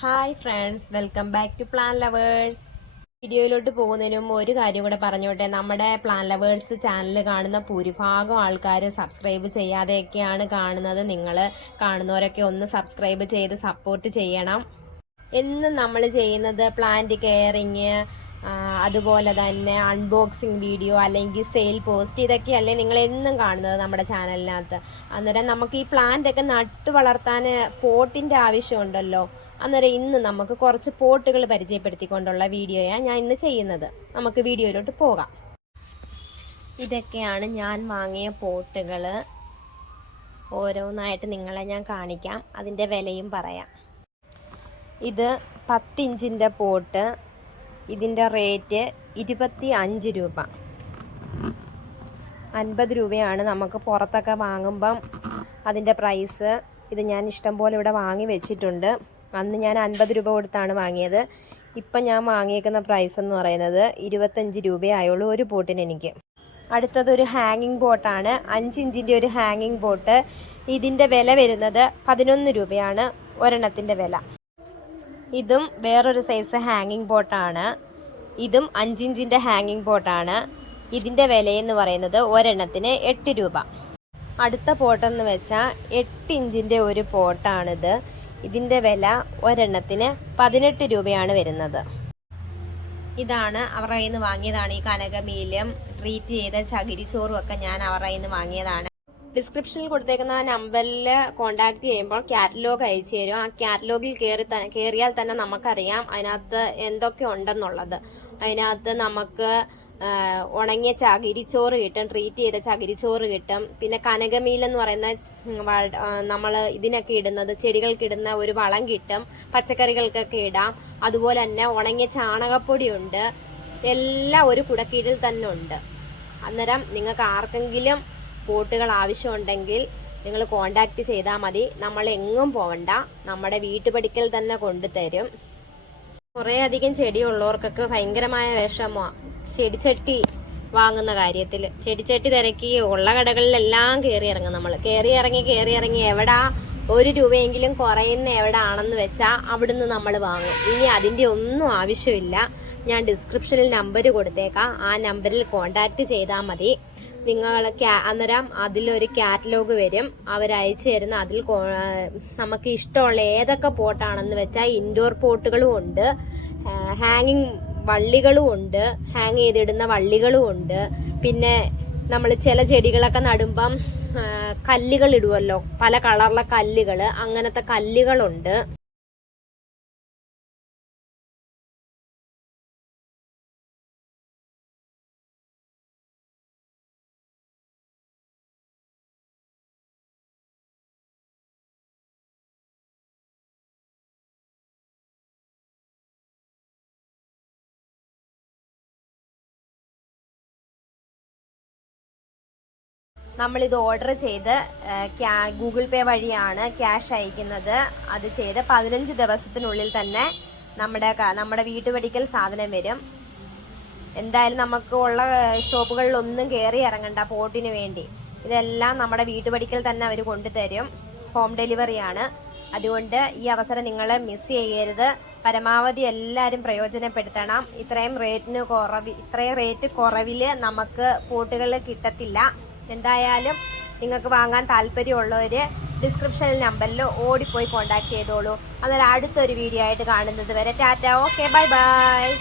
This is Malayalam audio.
Hi friends, welcome back to plan lovers. വീഡിയോയിലോട്ട് പോകുന്നതിനും ഒരു കാര്യം കൂടെ പറഞ്ഞോട്ടെ. നമ്മുടെ പ്ലാൻ ലവേഴ്സ് ചാനൽ കാണുന്ന ഭൂരിഭാഗം ആൾക്കാർ സബ്സ്ക്രൈബ് ചെയ്യാതെയൊക്കെയാണ് കാണുന്നത്. നിങ്ങൾ കാണുന്നവരൊക്കെ ഒന്ന് സബ്സ്ക്രൈബ് ചെയ്ത് സപ്പോർട്ട് ചെയ്യണം. എന്നും നമ്മൾ ചെയ്യുന്നത് പ്ലാന്റ് കെയറിങ്, അതുപോലെ തന്നെ അൺബോക്സിങ് വീഡിയോ അല്ലെങ്കിൽ സെയിൽ പോസ്റ്റ്, ഇതൊക്കെയല്ലേ നിങ്ങൾ എന്നും കാണുന്നത് നമ്മുടെ ചാനലിനകത്ത്. അന്നേരം നമുക്ക് ഈ പ്ലാന്റ് ഒക്കെ നട്ടു വളർത്താൻ പോട്ടിൻ്റെ ആവശ്യമുണ്ടല്ലോ. അന്നേരം ഇന്ന് നമുക്ക് കുറച്ച് പോട്ടുകൾ പരിചയപ്പെടുത്തിക്കൊണ്ടുള്ള വീഡിയോയാണ് ഞാൻ ഇന്ന് ചെയ്യുന്നത്. നമുക്ക് വീഡിയോയിലോട്ട് പോകാം. ഇതൊക്കെയാണ് ഞാൻ വാങ്ങിയ പോട്ടുകൾ. ഓരോന്നായിട്ട് നിങ്ങളെ ഞാൻ കാണിക്കാം, അതിൻ്റെ വിലയും പറയാം. ഇത് 10 ഇഞ്ചിൻ്റെ പോട്ട്. ഇതിൻ്റെ റേറ്റ് 25 രൂപ. 50 രൂപയാണ് നമുക്ക് പുറത്തൊക്കെ വാങ്ങുമ്പം അതിൻ്റെ പ്രൈസ്. ഇത് ഞാൻ ഇഷ്ടം പോലെ ഇവിടെ വാങ്ങി വെച്ചിട്ടുണ്ട്. അന്ന് ഞാൻ 50 രൂപ കൊടുത്താണ് വാങ്ങിയത്. ഇപ്പം ഞാൻ വാങ്ങിയേക്കുന്ന പ്രൈസ് എന്ന് പറയുന്നത് 25 രൂപയായുള്ളൂ ഒരു പോട്ടിന് എനിക്ക്. അടുത്തത് ഒരു ഹാങ്ങിങ് ബോട്ടാണ്. 5 ഇഞ്ചിൻ്റെ ഒരു ഹാങ്ങിങ് ബോട്ട്. ഇതിൻ്റെ വില വരുന്നത് 11 രൂപയാണ് ഒരെണ്ണത്തിൻ്റെ വില. ഇതും വേറൊരു സൈസ് ഹാങ്ങിങ് ബോട്ടാണ്. ഇതും 5 ഇഞ്ചിൻ്റെ ഹാങ്ങിങ് ബോട്ടാണ്. ഇതിൻ്റെ വിലയെന്ന് പറയുന്നത് ഒരെണ്ണത്തിന് 8 രൂപ. അടുത്ത പോട്ടെന്ന് വെച്ചാൽ 8 ഇഞ്ചിൻ്റെ ഒരു പോട്ടാണിത്. ഇതിൻ്റെ വില ഒരെണ്ണത്തിന് 18 രൂപയാണ് വരുന്നത്. ഇതാണ് അവരുടെ കയ്യിൽ നിന്ന് വാങ്ങിയതാണ്. ഈ കനകമീലും ട്രീറ്റ് ചെയ്ത ചകിരിച്ചോറും ഒക്കെ ഞാൻ അവരുടെ കയ്യിൽ നിന്ന് വാങ്ങിയതാണ്. ഡിസ്ക്രിപ്ഷനിൽ കൊടുത്തേക്കുന്ന ആ നമ്പറിൽ കോൺടാക്ട് ചെയ്യുമ്പോൾ കാറ്റലോഗ് അയച്ചു തരും. ആ കാറ്റലോഗിൽ കയറിയാൽ തന്നെ നമുക്കറിയാം അതിനകത്ത് എന്തൊക്കെ ഉണ്ടെന്നുള്ളത്. അതിനകത്ത് നമുക്ക് ഉണങ്ങിയ ചകിരിച്ചോറ് കിട്ടും, ട്രീറ്റ് ചെയ്ത ചകിരിച്ചോറ് കിട്ടും. പിന്നെ കനകമീലെന്ന് പറയുന്ന നമ്മൾ ഇതിനൊക്കെ ഇടുന്നത്, ചെടികൾക്ക് ഇടുന്ന ഒരു വളം കിട്ടും, പച്ചക്കറികൾക്കൊക്കെ ഇടാം. അതുപോലെ തന്നെ ഉണങ്ങിയ ചാണകപ്പൊടി ഉണ്ട്. എല്ലാം ഒരു കുടക്കീഴിൽ തന്നെ ഉണ്ട്. അന്നേരം നിങ്ങൾക്ക് ആർക്കെങ്കിലും പോട്ടുകൾ ആവശ്യമുണ്ടെങ്കിൽ നിങ്ങൾ കോണ്ടാക്ട് ചെയ്താൽ മതി. നമ്മൾ എങ്ങും പോകണ്ട, നമ്മുടെ വീട്ടുപടിക്കൽ തന്നെ കൊണ്ടുതരും. കുറേ അധികം ചെടിയുള്ളവർക്കൊക്കെ ഭയങ്കരമായ വിഷമമാണ് ചെടിച്ചട്ടി വാങ്ങുന്ന കാര്യത്തിൽ. ചെടിച്ചട്ടി തിരക്കി ഉള്ള കടകളിലെല്ലാം കയറി ഇറങ്ങും. നമ്മൾ കയറി ഇറങ്ങി എവിടാ 1 രൂപയെങ്കിലും കുറയുന്ന എവിടാണെന്ന് വെച്ചാൽ അവിടുന്ന് നമ്മൾ വാങ്ങും. ഇനി അതിൻ്റെ ഒന്നും ആവശ്യമില്ല. ഞാൻ ഡിസ്ക്രിപ്ഷനിൽ നമ്പർ കൊടുത്തേക്കാം. ആ നമ്പറിൽ കോണ്ടാക്ട് ചെയ്താൽ മതി. നിങ്ങൾ അന്നേരം അതിലൊരു കാറ്റലോഗ് വരും, അവരയച്ചു തരുന്ന. അതിൽ നമുക്ക് ഇഷ്ടമുള്ള ഏതൊക്കെ പോട്ടാണെന്ന് വെച്ചാൽ ഇൻഡോർ പോട്ടുകളും ഉണ്ട്, ഹാങ്ങിങ് വള്ളികളും ഉണ്ട്, ഹാങ് ചെയ്തിടുന്ന വള്ളികളും ഉണ്ട്. പിന്നെ നമ്മൾ ചില ചെടികളൊക്കെ നടുമ്പം കല്ലുകൾ ഇടുമല്ലോ, പല കളറിലെ കല്ലുകൾ, അങ്ങനത്തെ കല്ലുകളുണ്ട്. നമ്മളിത് ഓർഡർ ചെയ്ത് ഗൂഗിൾ പേ വഴിയാണ് ക്യാഷ് അയക്കുന്നത്. അത് ചെയ്ത് 15 ദിവസത്തിനുള്ളിൽ തന്നെ നമ്മുടെ വീട്ടുപടിക്കൽ സാധനം വരും. എന്തായാലും നമുക്ക് ഉള്ള ഷോപ്പുകളിലൊന്നും കയറി ഇറങ്ങണ്ട പോട്ടിന് വേണ്ടി. ഇതെല്ലാം നമ്മുടെ വീട്ടുപടിക്കൽ തന്നെ അവർ കൊണ്ടുതരും. ഹോം ഡെലിവറിയാണ്. അതുകൊണ്ട് ഈ അവസരം നിങ്ങൾ മിസ് ചെയ്യരുത്. പരമാവധി എല്ലാവരും പ്രയോജനപ്പെടുത്തണം. ഇത്രയും റേറ്റ് കുറവിൽ നമുക്ക് പോട്ടുകൾ കിട്ടത്തില്ല. എന്തായാലും നിങ്ങൾക്ക് വാങ്ങാൻ താല്പര്യമുള്ളവർ ഡിസ്ക്രിപ്ഷനിൽ നമ്പറിൽ ഓടിപ്പോയി കോൺടാക്ട് ചെയ്തോളൂ. അന്നേരം അടുത്തൊരു വീഡിയോ ആയിട്ട് കാണുന്നത് വരെ ടാറ്റ, ഓക്കെ, ബൈ ബൈ.